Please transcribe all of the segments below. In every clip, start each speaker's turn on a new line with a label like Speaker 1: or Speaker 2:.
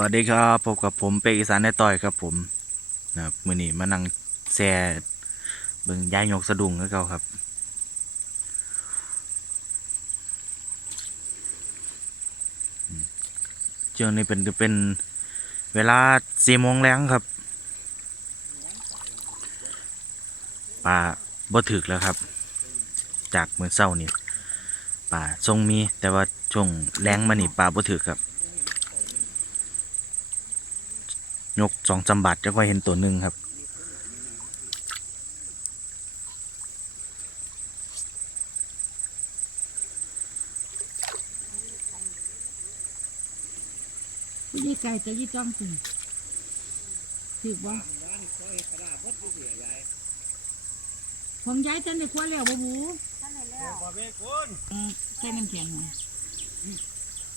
Speaker 1: วัสดีครับพบกับผมเปกอีสานในต่อยครับผมนะครับมือนี้มานั่งแซ่เบิ่งย้ายยกสะดุ้งก็เก่าครับอืมช่วงนี้เป็นเป็นเวลาสี่โมงแรงครับป่าบ่ถึกแล้วครับ จากมือเศร้านี่ป่าทรงมีแต่ว่าช่วงแรงมานี่ป่าบ่ถึกครับ ยกสองจำบัดจะค่อยเห็นตัวหนึ่งครับ
Speaker 2: ผู้ยี่ไก่จะยี่จ้องสิถือบ่ของย้ายจันในครัวแล้วบ่บูอืมใส่น้ำแข็งมา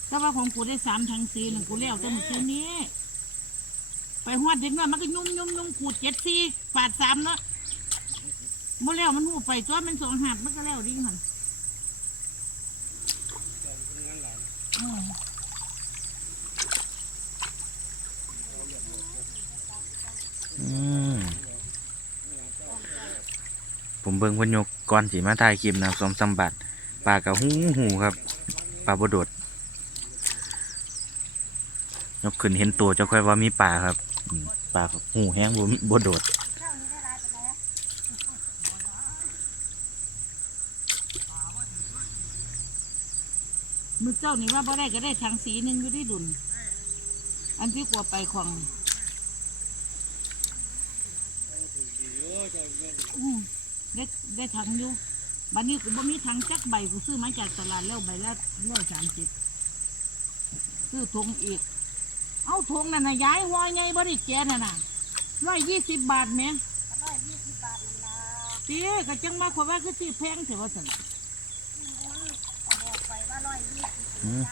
Speaker 2: แต่ว่าของกูได้สามถังสีหนึ่งกูแล้วแต่เมื่อคืนนี้ ไปหอดเด็กน้อยมันก็ยุ่มยุ่มยุ่มขูดเจ็ดสี่ปาดสามเนาะบ่แล้วมันหูไปตัวมันสองหัดมันก็แล้วดิ้งหันอื
Speaker 1: อืมผมเบิ่งพนยกก่อนสีมาถ่ายคลิปนะครับสองจำบัดปลากับหูหูครับปลาบดดยกขึ้นเห็นตัวจะค่อยว่ามีปลาครับ ปลากหูแห้งบ่มีบ่โดด
Speaker 2: มือเจ้านี่ว่าบ่ได้ก็ได้ทางสีหนึ่งอยู่ที่ดุน อันที่กลัวไปของได้ได้ถังอยู่บัดนี้กูบ่มีถังจักใบกูซื้อมาจากตลาดแล้วใบละร้อยสามสิบซื้อทงอีก เอาทงนั่นน่ะย้ายหัวใหญ่บ่ได้แกน่ะน่ะร้อยยี่สิบบาทแหม่ร้อยยี่สิบบาทนั่นล่ะตีก็จังมาขวว่าคือสิแพงเถอะว่าซั่น
Speaker 1: อืม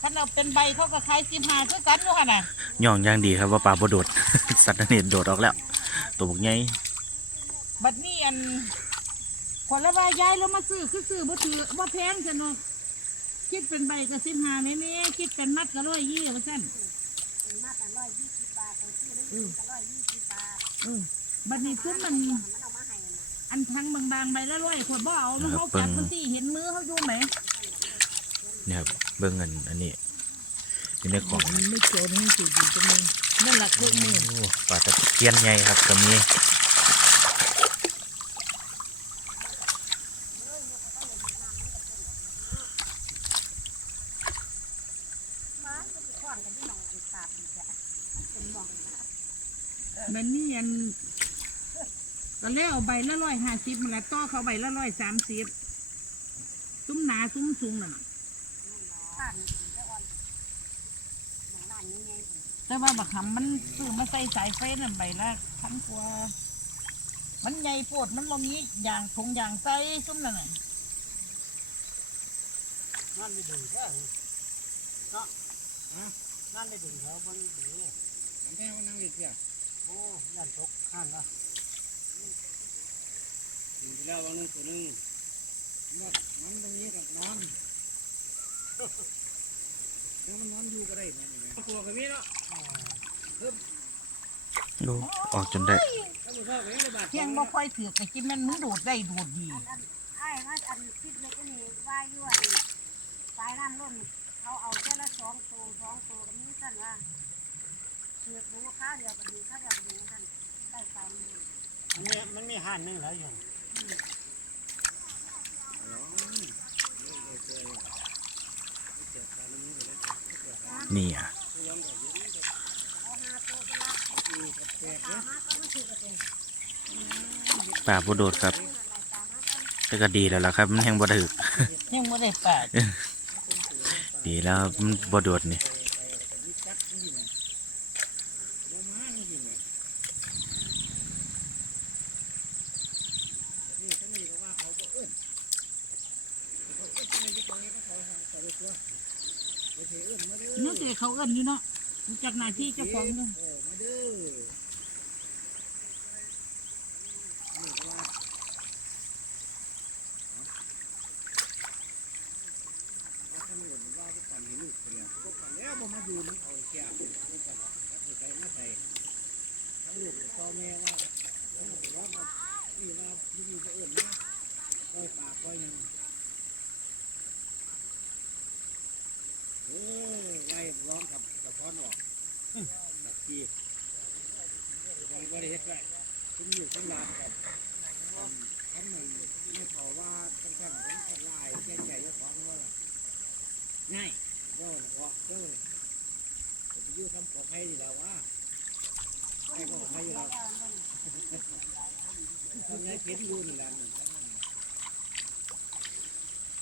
Speaker 2: คันเอาเป็นใบเขาก็ขายสิบห้าคือกันอยู่ค่ะน่ะ
Speaker 1: ย่องอย่างดีครับว่าปลาบ่โดด สัตว์นี่โดดออกแล้ว ตัวบักใหญ่
Speaker 2: บัดนี้อันคนละใบย้ายแล้วมาซื้อคือซื้อบ่ถือบ่แพงจังเนาะ คิดเป็นใบก็สิบห้าแม่แม่คิดเป็นมัดก็ร้อยยี่ว่าซั่นเป็นมัดร้อยยี่สิบบาทซื้อได้ร้อยยี่สิบบาทเออบัดนี้ซุ้มมันอันทังบางๆใบละร้อยขวดบ่เอามันเขาจับมันสิเห็นมือเขาอยู่ไหม
Speaker 1: เนี่ยครับเบิ่งเงินอันนี้อยู่ในของ
Speaker 2: ไม่เกี่ยวนี่สิดีจังเลยนั่นแหละคือมือ
Speaker 1: โอ้ปลาตะเพียนใหญ่ครับก็มี
Speaker 2: มันนี่อันก็ แล้วใบละร้อยห้าสิบมันละต่อเขาใบละร้อยสามสิบซุ้มหนาซุ้มสูงน่ะแต่ว่าบักหำมันซื้อมาใส่สายไฟนั่นใบละพันกว่ามันใหญ่โพดมันบ่มีอย่างถุงอย่างใส่ซุ้มนั่นน่ะ
Speaker 3: นั่นไม่ดึงแค่เนาะนั่นไม่ดึงเขามันดีมันแท้มันนั่งอีกเนี่ยโอ้ยันตกข้านละ ดึงไปแล้ววันนึงตัวนึงมันมันตรงนี้กับนอนแล้วมันนอนอยู่ก็ได้มันอย่างเงี้ยตัวกับมีเนาะ
Speaker 1: ดูออกจนได้
Speaker 3: ถ้าบุษราไม่ได้บาด
Speaker 2: เพียงบ่ค่อยถือกไอ้กินมันมึงดูดได้ดูดดี
Speaker 4: ไอ้ว่าอันคิดเลยก็นี่ว่าอยู่อันสายน้ำล้นเขาเอาแค่ละสองตัวสองตัวก็มีกันว่าเสือกดูข้าวเดียวกันดูข้าวเดียวกันดูกันได้ไปมันดู
Speaker 3: มันมีมันมีห่านหนึงแล้วอยู่
Speaker 1: นี่อะปลาบ่โดดครับแต่ก็ดีแล้วล่ะครับ มันแห้งบ่ถึก
Speaker 2: ยังไม่ได้ปาด
Speaker 1: ดีแล้วมันบ่โดดนี่
Speaker 2: นึกแต่เขาเอิ้นอยู่เนาะรู้จากหน้าที่เจ้าของเนาะ
Speaker 3: เไปแล้วก็ไปแล้วบ่มาอยู่น้ำเอาแก่ไปกันแล้วใส่มาใส่ทั้งลูกพ่อแม่ว่าว่าว่านี่ว่าอยู่นี่จะเอื่นนะปล่อ ยปากปล่อยหยังเอ้ยไล่ร้องกับกับพ่อนออกแบบที ไล่บริเฮ็ดไว้คุณอยู่คุณลานกับทำหนึ่งไม่พอว่าตั้งแต่ผมก็ไล่แค่ใจเจ้าของว่าง่ายก็เพราะก็ผมอยู่ทำของให้ดีแล้วว่าให้ของให้อยู่แล้วทำยังเก็บอยู่นี่แหละนี่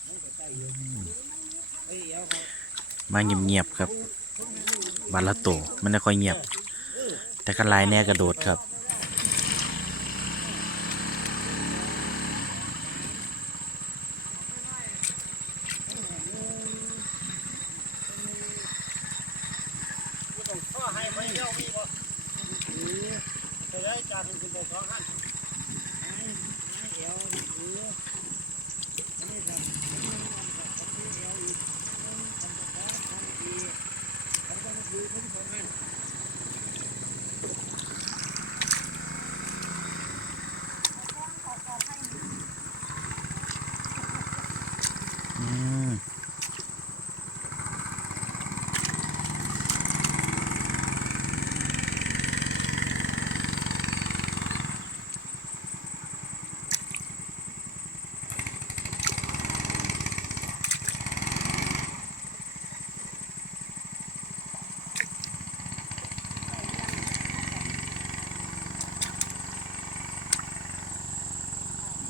Speaker 3: มันก็ใส่อยู่เอ้ยเดี๋ยวเขา
Speaker 1: มาเงียบๆครับวันละโตมันไม่ค่อยเงียบ แต่กันลายแน่กระโดดครับ
Speaker 3: ผู้ต้องข้อให้ไม่เที่ยวมีบ่หรือจะได้จากคุณต้องข้อให้ให้ให้เอวหรือไม่ทำไม่ทำกับที่เอวอีกไม่ทำกับข้อทำอีกเขาก็มาดูทั้งสองอัน
Speaker 1: อืม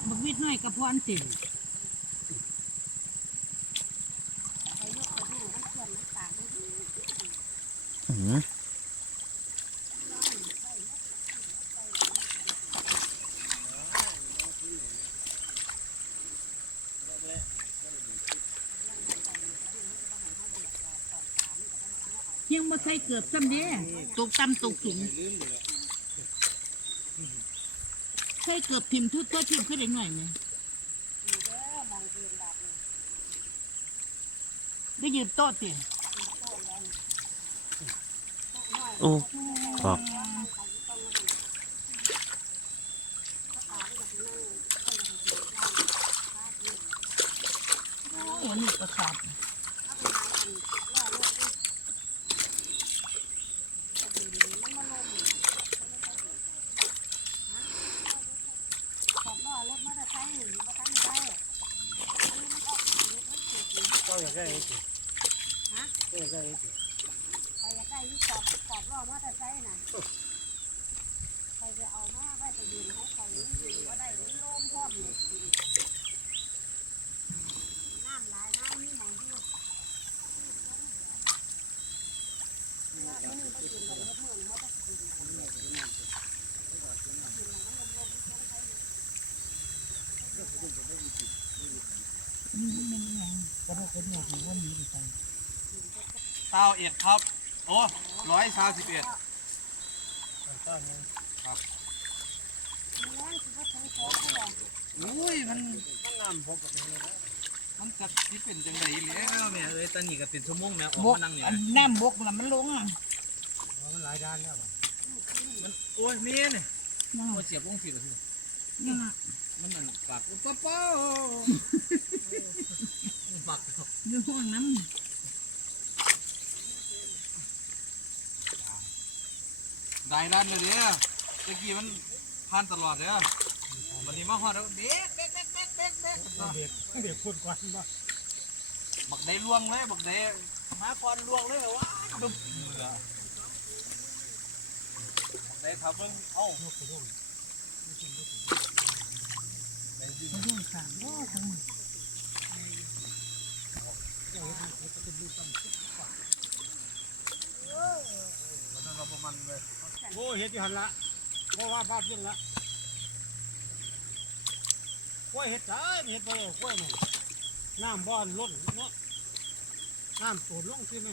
Speaker 2: บัก วิดน้อยกับพรติ
Speaker 1: อื้อหือ
Speaker 2: ยังบ่ใส่เกือบซ้ำเด้ตกต่ำตกสูงใส่เกือบทิ่มทุกตัวทิ่มขึ้นได้หน่อยไหม ได้ยืนโต๊ะติ
Speaker 1: โอ้บอก
Speaker 2: โอ้ยนี่ก็ขาด
Speaker 4: ขอบล้อรถมอเตอร์ไซค์นี่บ่ทันได้
Speaker 3: เจ้าอยากได้ไอ้สิเจ้าอยากได้ไอ้สิ
Speaker 4: ไปอยากได้อยู่ขอบขอบล้อมอเตอร์ไซค์น่ะใครจะเอามาไว้ไปยืนให้ใครยืนบ่ได้มันโล่งพร้อมเลยน้ำหลายน้ำนี่มองอยู่ว่ามื้อนี้บ่กินดอกเฮ็ดมื้อนี้บ่ต้องกิน
Speaker 2: กระดูกกระดูกว่ามีดีใจ
Speaker 5: เต้าเอ็ดครับ โอ้ร้อยสามสิบเอ็ด
Speaker 3: เจ้ายัง
Speaker 4: มื้อนั้นสิบ่ถึงสองเท่าไหร่
Speaker 5: อุ้ยมัน
Speaker 3: มันน้ำพกกับเป็นเลยนะ
Speaker 5: มันกัดที่เป็นจังไดแล้วแม่เอ้ยตอนนี้ก็เป็นชั่วโมงแม่ออก
Speaker 2: บก
Speaker 5: มานั่งนี่
Speaker 2: อันน้ำบกแล้วมันลงอะ
Speaker 3: มันหลายด้านแล้ว
Speaker 5: มันโอ้ยแม่เนี่ย
Speaker 2: นั่น
Speaker 5: โอ้เสียบลงผิดเลย
Speaker 2: นั่นน่ะ
Speaker 5: มันนั่นปากป้าป้า ปาก
Speaker 2: อยู่ห้องน้ำ
Speaker 5: ได้ด้านเลยเด้อตะกี้มันผ่านตลอดเด้อวันนี้มาฮอดแล้วเด็กเด็กเด็กเด็กเด็กเด็ก
Speaker 3: เด็กเด็กพูดก่อนว่า
Speaker 5: บักได้ล่วงเลยบักได้มาก่อนล่วงเลยเหรอวะดุ๊บมือละบักได้ทับเบิ่งเอ้า
Speaker 3: ลูกกระดุม
Speaker 5: ไปสิำ
Speaker 2: ยุ่งสามล้อทั้
Speaker 3: โอ้เฮ็ดอยู่หันละเพราะว่าภาพยิ่งละกล้วยเฮ็ดได้เฮ็ดไปเลยกล้วยนี่น้ำบ่อนล้นเนาะน้ำตูดลงใช่ไหม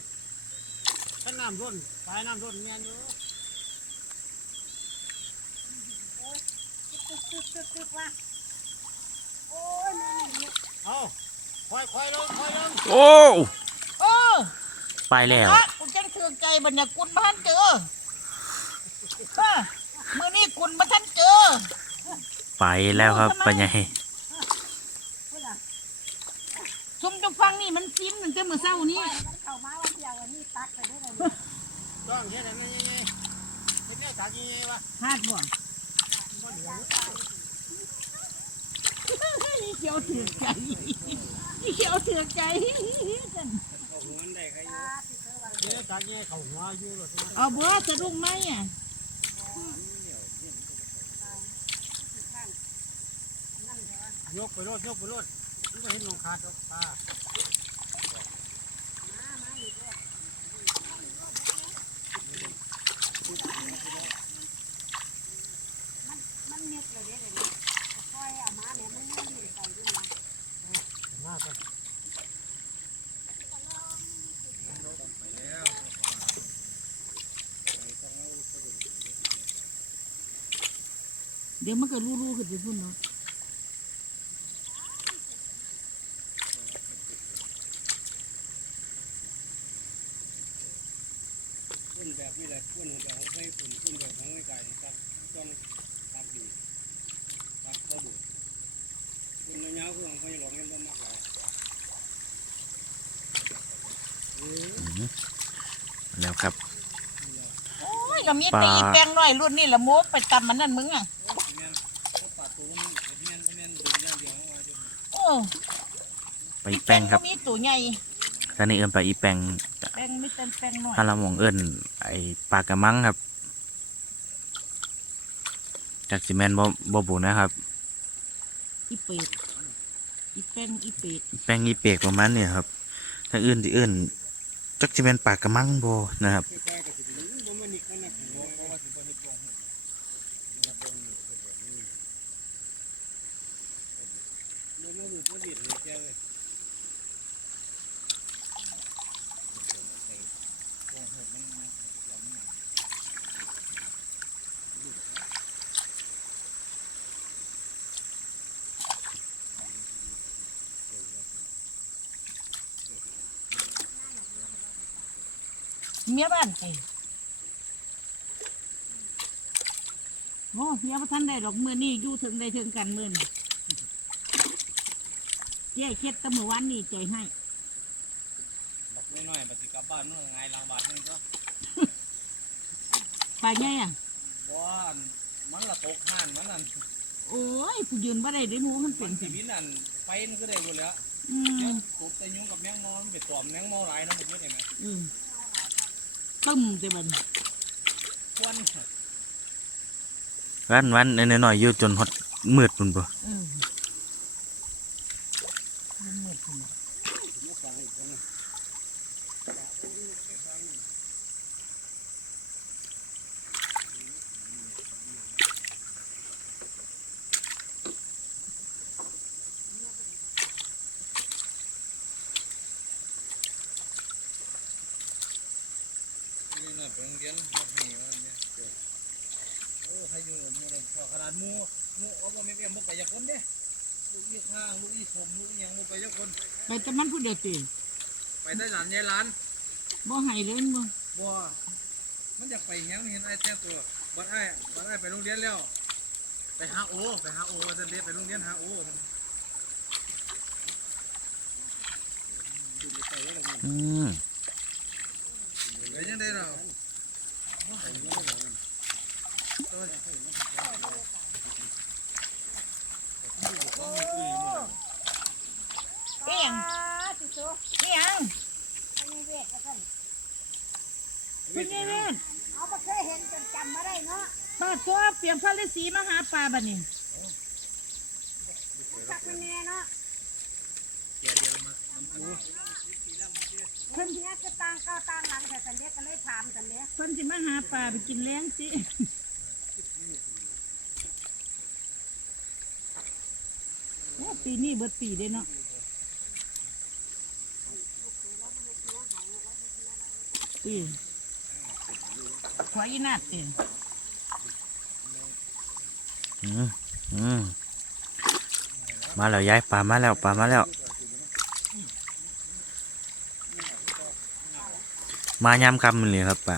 Speaker 3: ถ้าน้ำล้นสายน้ำล้นแม่นอยู่
Speaker 4: ตึกตึกตึกตึกว่าโอ้ยแม่นี่
Speaker 3: เอา ควายควายลงควายลง
Speaker 1: โอ้
Speaker 2: โอ้
Speaker 1: ไปแล้ว
Speaker 2: อะกูจังถือใจบัญญักุลมาทันเจอเออมือนี้กุลมาทันเจอ
Speaker 1: ไปแล้วครับปัญญา
Speaker 2: ซุ่มจุฟังนี่มันซิมตั้งแต่เมื่อเช้านี้
Speaker 4: มันเข้ามาว่าเที่ยววันนี้ตักไปได้เลย
Speaker 3: ต้องเฮ็ดอะไรยังไงเฮ็ดแนวตากยังไงวะ
Speaker 2: พลาดบ่นี่เขียวถือใจนี่เขียวถือใจ
Speaker 3: เอาหัวได้ใครอยู่เฮ็ดแนวตากยังไงเขาหัวอยู่หรอ
Speaker 2: เอาบัวสะดุ้งไหมอะ
Speaker 3: ยกไปรถยกไปรถมันก็เห็นลงขาดดอกตา
Speaker 4: มันเน็ตเลยเด้เลยนี่คอยเอามาเนี่ยมันไม่ดีไปด้วย
Speaker 3: มากเลย
Speaker 2: เดี๋ยวมันก็รู้ๆขึ้นไปพุ่นเนาะ
Speaker 3: ขึ้นแบบนี้แหละขึ้นแบบของไฟฝุ่นขึ้นแบบของไฟไก่ครับต้องตักดีตักบ่บุขึ้นยาวๆคือของไฟหลงเงินบ่มากหลาย
Speaker 1: แล้วครับ
Speaker 2: โอ้ยเรามี
Speaker 1: ปลา
Speaker 2: ตีแป้งน้อยรุ่นนี่ละโมไปตำมันนั่นมึงอะ
Speaker 3: แม่นก็ปาดตัวมันแม่นแม่นดึงอย่างเดียวเอาไว้อยู่
Speaker 2: โอ้
Speaker 1: ไปอีแป้งครับ
Speaker 2: มีตัวใหญ่
Speaker 1: ตอนนี้เอิ้นไปอีแป้ง
Speaker 2: แป้งไม่เต็มแป้งน้อย
Speaker 1: ถ้าเรามองเอิ้นไอ้ปลากระมังครับจากซีเมนบ่บ่บุนะครับ
Speaker 2: อีเป็ดอีแป้งอีเป็ด
Speaker 1: แป้งอีเปกประมาณเนี่ยครับ ถ้าอื่นที่อื่นจักสิเป็นปลากระมังบ่นะครับ
Speaker 3: ใกล้ๆก็สิเป็นบ่แม่นนิกมันน่ะบ่บ่ว่าสิบ่เฮ็ดบ่ฮู้บ่มาบุดบ่บิดเลยแกเว้ย
Speaker 2: เมียบ้านไปโอ้เมียบ่ทันได้ดอกมือนี่อยู่ถึงได้ถึงกันมือนี่เจ๊เค็ดแตะมือวันนี่ใจให้
Speaker 3: บักน้อยๆบัดสิกลับบ้านนู่นไงหลังบ้านนี่ก็
Speaker 2: ไปไงอะ
Speaker 3: บ่อันมันละตกห่านมันนั่น
Speaker 2: โอ้ยกูยืนบ่ได้ได้หมูมัน
Speaker 3: มั
Speaker 2: เป็นน
Speaker 3: สิ
Speaker 2: สิ
Speaker 3: วินอันไฟมันก็ได้อยู่แล้ว
Speaker 2: อื
Speaker 3: เดี๋ยว
Speaker 2: ม
Speaker 3: ตบแต่ยุงกับแมงมอมันเป็นตัวแมงมอหลายเนาะมันเยอะได้ไหม
Speaker 2: อืม ตึ้มแต่บัดน
Speaker 3: ควัน
Speaker 1: วันวันน้อยๆอยู่จนฮอดมืดพุ่นบ่
Speaker 2: อืมมันมืดขึ้นมา
Speaker 3: นี่น่ะไปโรงเรียนมาให้ว่าอันเนี้ยโอ้ให้อยู่หมู่นั่นพอขนาดหมูหมู่เอาบ่แม่นแม่นบ่ไปจักคนเด้ลูกอีข้างลูกอีสมลูกอีหยังบ่ไปจักคน
Speaker 2: ไปแต่มันผู้เดียวตี
Speaker 3: ไปได้หลานยายหลาน
Speaker 2: บ่ให้เลยบ่
Speaker 3: บ่มันอยากไปหยังเห็นไอ้แต่งตัวบัดไอ้บัดไอ้ไปโรงเรียนแล้ว ไปหาโอไปหาโอว่าซั่นไปโรงเรียนหาโอว่าซั่น
Speaker 1: อืม
Speaker 3: ไปยังได้เรา
Speaker 2: เอียง
Speaker 4: ติโต
Speaker 2: เอียง
Speaker 4: อันนี้เด็กก็สั่น
Speaker 2: คุณยายเวท
Speaker 4: เอาไปเคยเห็นจนจำมาได้เนาะ
Speaker 2: ปาตัวเปลี่ยนพระฤาษีมาหาปลาบัดนี้
Speaker 4: สักมันแน่เนาะ
Speaker 2: เพิ่น
Speaker 4: เนี่ยคือต่างก้าวต่างหลังแต่สันเด็กก็เลยถามสันเด็ก
Speaker 2: เพิ่นสิมาหาปลาไปกินแล้งสิโอ้ ปีนี้เบิดปีเด้เนาะปีขออีนาดเตี
Speaker 1: อืมอืมมาแล้วยายปลามาแล้วปลามาแล้ว มายามคำนี่เลยครับป่า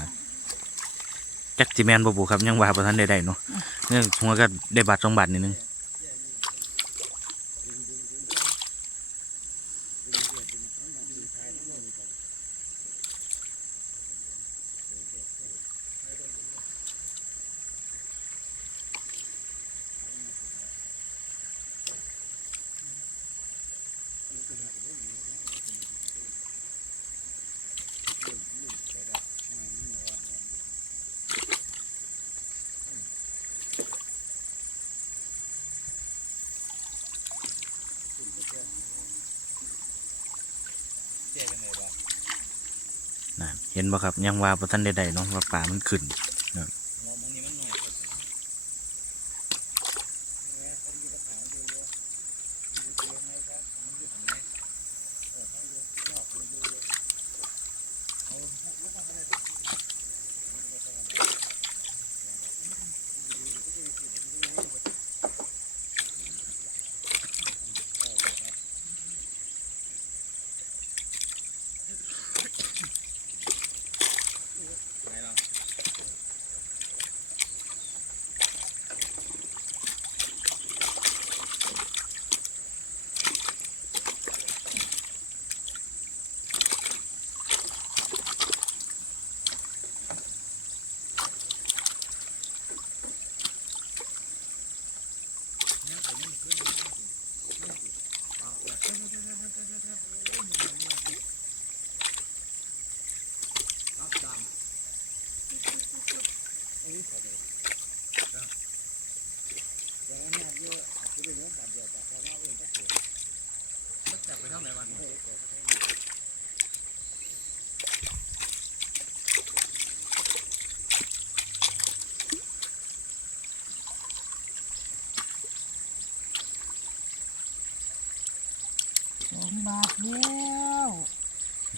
Speaker 1: จักจิแมนบ่บุครับยังว่าบ่ทันได้ได้เนาะเนี่ยหัวก็ได้บาทสองบาทนิดนึง
Speaker 5: เจ๊กันเลยบ่
Speaker 1: นะเห็นบ่ ครับ ยังว่าบ่ทันใดๆเนาะว่าป่ามันขึ้น
Speaker 5: มองมองนี้มันหน่อยสุด ไหนล่ะ ตั้งแต่ไปเท่าไหร่วันนี้
Speaker 2: สองบาทแล้ว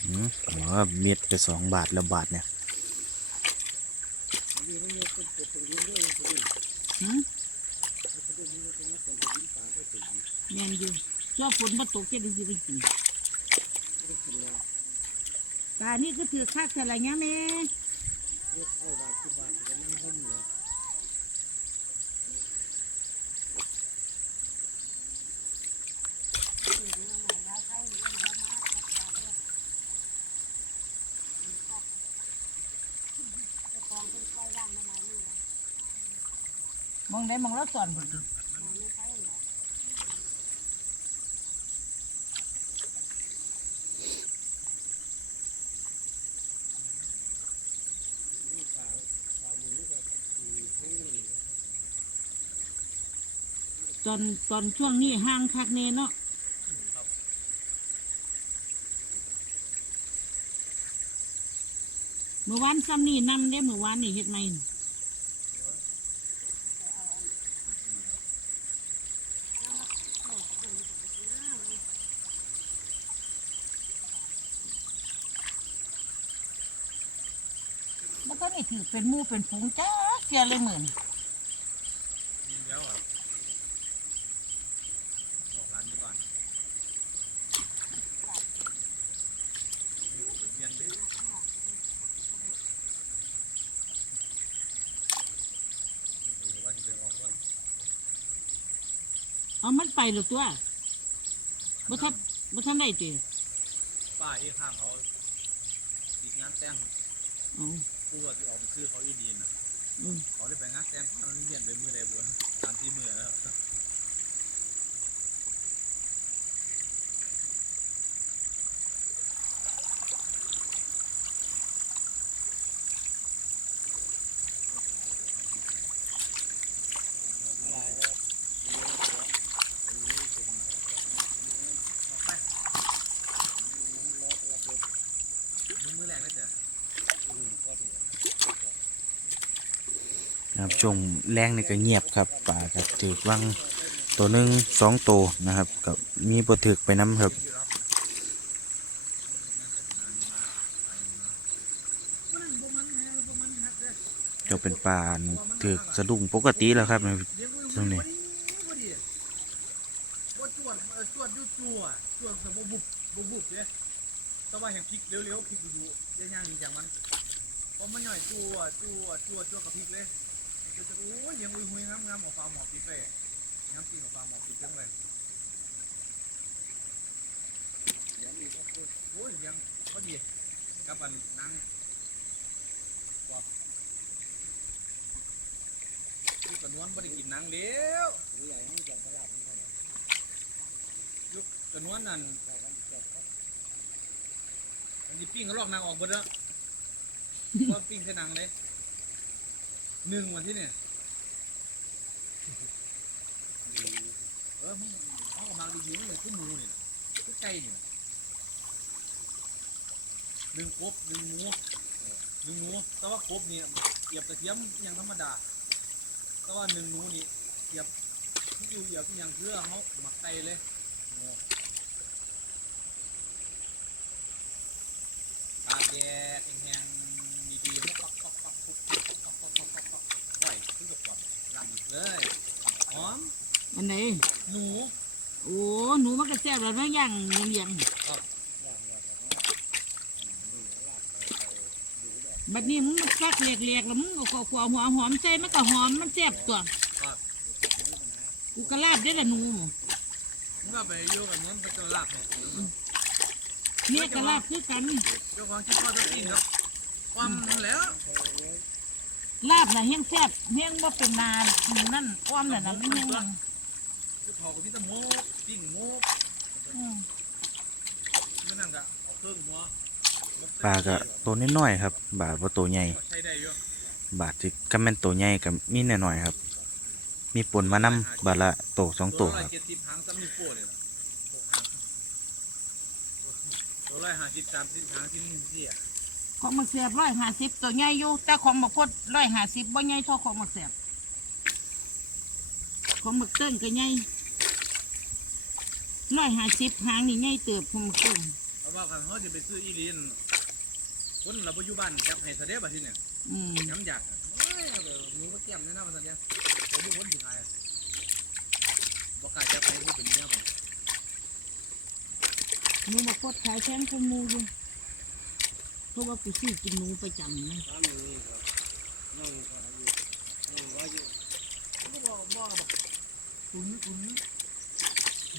Speaker 1: อืม ว่าเม็ดไปสองบาทแล้วบาทเนี่ย
Speaker 2: แม่นอยู่ชอบฝนมาตกเจ็ดสิบกิงปลานี่ก็ถือคักแต่ละเงี้ยแม่ ได้มองแล้วสอนบุตรตอนตอนช่วงนี้ห้างคักเนเนาะเมื่อวานซ้ำนี่นำเด้เมื่อวานนี่เฮ็ดไหม ถือเป็นหมูเป็นฝูงจ้าเสียเลยเหมือน
Speaker 5: มีเดียวอะบอกร้านนี้ก่อนเปลี่ยนดิว่าจะเป็นออกว่า
Speaker 2: เอามันไปหรือตัวบ่ทันบ่ทันได้ตี
Speaker 5: ป้าอีข้างเขาอีกงานแต่ง
Speaker 2: เอา
Speaker 5: กูว่าที่ออกไปซื้อเขาอีดีนะ
Speaker 2: อืม
Speaker 5: เขาได้ไปงานแต่งเขาเรียนไปมือใดบัวตามที่มือแล้ว มือแรกเลยเจ้ะ
Speaker 1: นะครับ ช่วงแรงนี่ก็เงียบครับป่าครับถือว่างตัวหนึ่งสองตัวนะครับกับมีปลาถึกไปน้ำครับก็เป็นป่าถือสะดุ้งปกติแล้วครับในตรงนี้
Speaker 5: ต่ว่าเห็นพริกเร็วๆพริกดูๆย่างจริงจังมันเพราะมันหน่อยจั่วจั่วจั่วจั่วกับพริกเลย มันจะโอ้ยยังอุ้ยหุยงามงามออกฟ้าหมอกพริกเลยงามจริงออกฟ้าหมอกพริกจังเลยโอ้ยยังพอดีกับอันนั่งกว่าลูกกระนวลไม่ได้กินนังเลี้ยว
Speaker 3: ผู้ใหญ่ห้องจังตลาดมันเท่าไหร่
Speaker 5: ยุกกระนวลนั่นอันนี้ปิ้งก็ลอกนางออกหมดแล้วว่าปิ้งใส่นังเลย หนึ่งวันที่เนี่ยเออมึงเขาก็มาดีๆนี่คือหมูนี่นะคือไก่นี่นะหนึ่งกบหนึ่งหมูเอหนึ่งหมูแต่ว่ากบเนี่ยเกียบกระเทียมยังธรรมดา แต่ว่าหนึ่งหนูนี่เกียบที่อยู่เกียบที่ยังเพื่อเขาหมักไก่เลยโอ้ตากแดดแห้ง เลยหอม
Speaker 2: อันไหน
Speaker 5: หนู
Speaker 2: โอ้หนูมันก็แซ่บแล้วเนาะย่างเลี้ยง
Speaker 3: ย่างเนี่ยแต่ว่านี่ลาบไปไปดูแบบ
Speaker 2: ๆบัดนี้มึงกักเลียกๆแล้วมึงเอาข้าวคั่วหัวหอมใส่มันก็หอมมันแซ่บตัว
Speaker 5: ครับ
Speaker 2: กูก็ลาบได้อละหนู
Speaker 5: มึงก็ไปโยกกับนั้นไปเจอลากเนี่ย
Speaker 2: เนี่ยก็ลาบคือกัน
Speaker 5: เจ้าของคิดว่าจะกินครับความนั่นแหล้ว
Speaker 2: ลาบน่ะแห้งแซ่บแห้งบ่เป็นนานนั่นอ้อมน่ะนะมันแห้งนั่น
Speaker 5: คือพอกับพี่ตะโมกปิ้งโมก
Speaker 2: อืม
Speaker 5: เมื่อนั่นก็เอาเครื่องหัวม
Speaker 1: ปลาก็ตัวน้อยๆครับ บาดว่าตัวใหญ่
Speaker 5: ใช้ได้อยู่
Speaker 1: บาดที่ก็แม่นตัวใหญ่กับมีหน่อยๆครับ มีปนมานำบาดละโตสอง
Speaker 5: ตั
Speaker 1: ตัวว
Speaker 5: ละ
Speaker 1: ครับ
Speaker 5: เจ็ดสิบหางซ้ำนิ้วโป้เลยนะตัวละห้าสิบสามสิบหางที่นี่เสีย
Speaker 2: ของมักแซ่บร้อยห้าสิบตัวใหญ่อยู่แต่ของมักพดร้อยห้าสิบบ่ใหญ่เท่าของมักแซ่บของมักเติ้งก็ใหญ่ร้อยห้าสิบหางนี่ใหญ่เติบของมักเติ้ง
Speaker 5: เพราะว่าคันเขาจะไปซื้ออีลีนคนเราปัจจุบันจับให้เสด็จบัดทีเนี่ย
Speaker 2: อืม
Speaker 5: น้ำอยากอะเอ้ยเอาไปหมูก็แก้มแน่นอนมันเนี่ยผมดูคนอยู่ไทยบอกกล้าจับให้ผู้เป็นเมียผม
Speaker 2: หนูมักพดขายแพงกว่าหมูอยู่ เพราะว่ากูชื่อกินหนูประจำนะ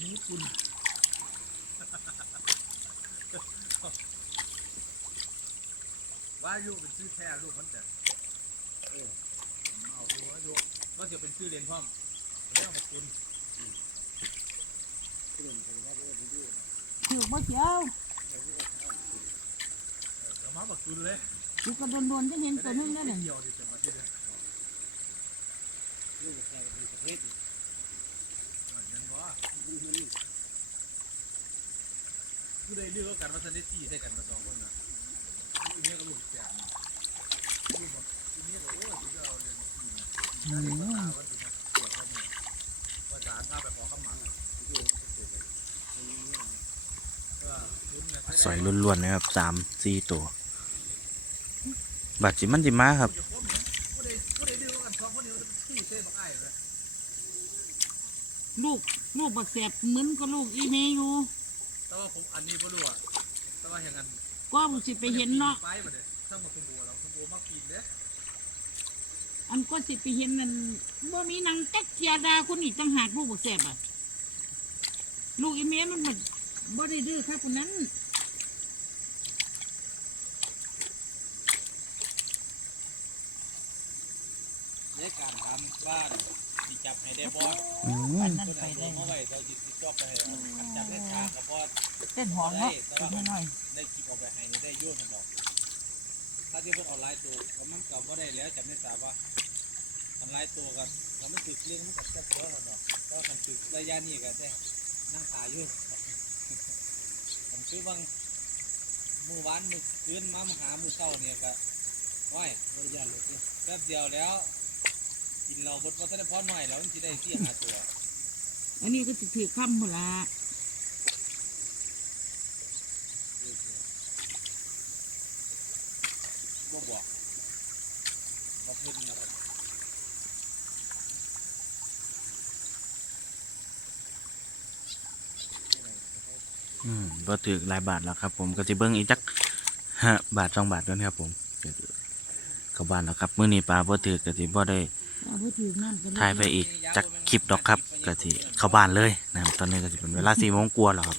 Speaker 3: นี่คุว่าอยู่
Speaker 5: เป็นชื่อแท้ลูกมันแต่เออเอาตัวอยู่ก็จะเป็นชื่อเรียนพ่อมเรื่ของคุณ
Speaker 3: เรียนมาเป็น
Speaker 2: ว
Speaker 5: เจ้า บักคุณเลย
Speaker 2: กูก็โดนๆจะเห็นตัวนึงนั่นแหละ
Speaker 5: เดียวที่เป็นประเทศเดียว
Speaker 3: อยู่แค่ในประเทศ
Speaker 5: เหมือนกันว่า
Speaker 3: มันมัน
Speaker 5: ผู้ใดเลือกกันว่าจะได้ตีได้กันมาสองคนนะอีเนี้ยก็ลูกแก่ลูกบอกอีเนี้ยก็โอ้ยจะเอาเรียนทีนะได้ภาษาว่าดีนะเกี่ยวกับภาษาถ้าไปขอคำหมัน
Speaker 3: อยู่สุดเลยมันนี่นะ
Speaker 5: ก็คุ้นนะ
Speaker 1: สอยล้วนๆนะครับสามสี่ตัว บาดจิมันจิมาครับ
Speaker 5: จะครบเนี่ยผู้ใดผู้ใดเลือกกันสองคนเดียวตีเซ่บักไอ้เลย
Speaker 2: ลูกลูกบักแสบเหมือนกับลูกอีเมอยู่
Speaker 5: แต่ว่าผมอันนี้ไม่รู้อะแต่ว่าอย่างนั้น
Speaker 2: ก็กูสิไปเห็นเนาะ
Speaker 5: ไปมาเลยถ้ามาคุณบัวเราคุณบัวมากินเด้
Speaker 2: อันก็สิไปเห็นนั่นบ่มีหนังจักเทียดาคนอีกต่างหากลูกบักแสบอะลูกอีเมมันมันบ่ได้ดื้อครับคนนั้น
Speaker 5: ในการทำบ้านที่จับให้ได้บ อื
Speaker 1: ม
Speaker 2: อันนั้นไป
Speaker 5: ได้เมื่อไหร่เต้
Speaker 2: นหอมเนาะตัวน้อย
Speaker 5: ได้คลิปออกไปให้ได้ยุ่นบอกถ้าที่เพิ่นเอาไลน์ตัวเขามันก็บ่ได้แล้วจำได้ทราว่าทำไลน์ตัวกับเขาไม่ติดเรื่องมันกับแค่ตัวเราเนาะก็คันติดระยะนี้ก็ได้นั่งขายอยู่ผมคือบางมือวานมือคืนมามหามือเศร้าเนี่ยก็ว้าย
Speaker 3: บริยานเลยที่
Speaker 5: แป๊บเดียวแล้ว กินเราบดวัฒนพรหน่อยแล้วมันจะได้ที่หาตัว
Speaker 2: อันนี้ก็สิถือคำพุ่นละ
Speaker 5: บ่บอกบ่เพิ่นนะครับ
Speaker 1: อืมบ่ถือหลายบาทแล้วครับ ผมก็สิเบิ่งอีกจักฮะบาทสองบาทด้วยครับผมเดี๋ยวเข้าบ้านแล้วครับมื้อนี้ปลาบ่ถือก็สิบ่ได้
Speaker 2: เอาบ่ ถือน้ำกันเลย
Speaker 1: ถ่ายไปอีกจักคลิปดอกครับก็สิเข้าบ้านเลยนะครับตอนนี้ก็สิเป็นเวลา4โมงกว่าแล้วครับ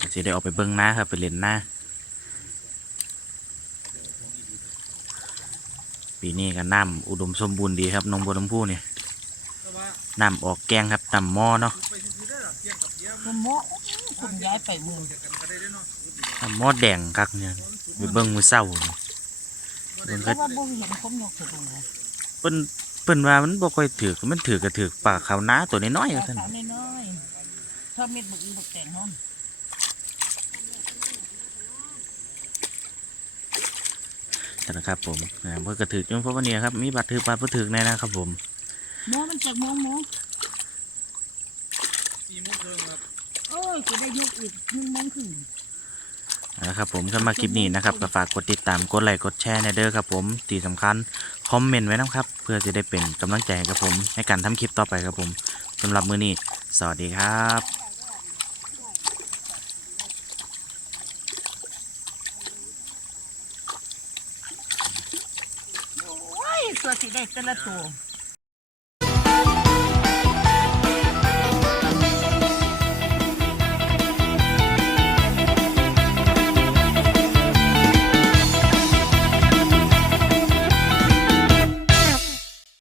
Speaker 1: ก็สิได้ออกไปเบิ่งหน้าครับไปเล่นหน้าปีนี้ก็น้ำอุดมสมบูรณ์ดีครับหนองบัวลำพูเนี่ย
Speaker 5: แต่ว่า
Speaker 1: น้ำออกแกงครับน้ำหม้อเนาะ
Speaker 5: ไปซื้อได้หรอเที่ยงกับเที่ยง
Speaker 2: คุณหมอคุณย้ายไปมือ
Speaker 5: เดียวกันก็ได้เด้อเนาะ
Speaker 1: น้ำหม้อแดงคักเนี่ย ไปเบิ่งมื้อเช้านี่เบิ่ง
Speaker 2: เพ
Speaker 1: ก็
Speaker 2: ราะว่าบ่เห็นผมยกสะดุ้งเลย
Speaker 1: เพิ่นเพิ่นว่ามันบ่ค่อยถือมันถือก็ถือปลาขาวน้าตัวน้อยๆ
Speaker 2: รา
Speaker 1: ว่าซั่น
Speaker 2: คาน้อยๆถ้าเม็ดบักอีบักแตงน้อน
Speaker 1: นั่นนะครับผมนะเพิ่นก็ถือจนเพราะว่าเนี่ยครับมีบัตรถือบัตรบ่ถือแน่นะครับผม
Speaker 2: หมอมันจากหมอหมอ
Speaker 5: สี่โมงครึ่งครับ
Speaker 2: โอ้ยจะได้ยกอีกหนึ่งโมงครึ่ง
Speaker 1: นะครับผมถ้ามาคลิปนี้นะครับก็ฝากกดติดตามกดไลค์กดแชร์ในเด้อครับผมที่สำคัญคอมเมนต์ไว้นะครับ เพื่อจะได้เป็นกำลังใจให้กับผมในการทำคลิปต่อไปครับผมสำหรับมื้อนี้สวัสดีครับ
Speaker 2: โอ้ยตัวสิได้แต่ละตัว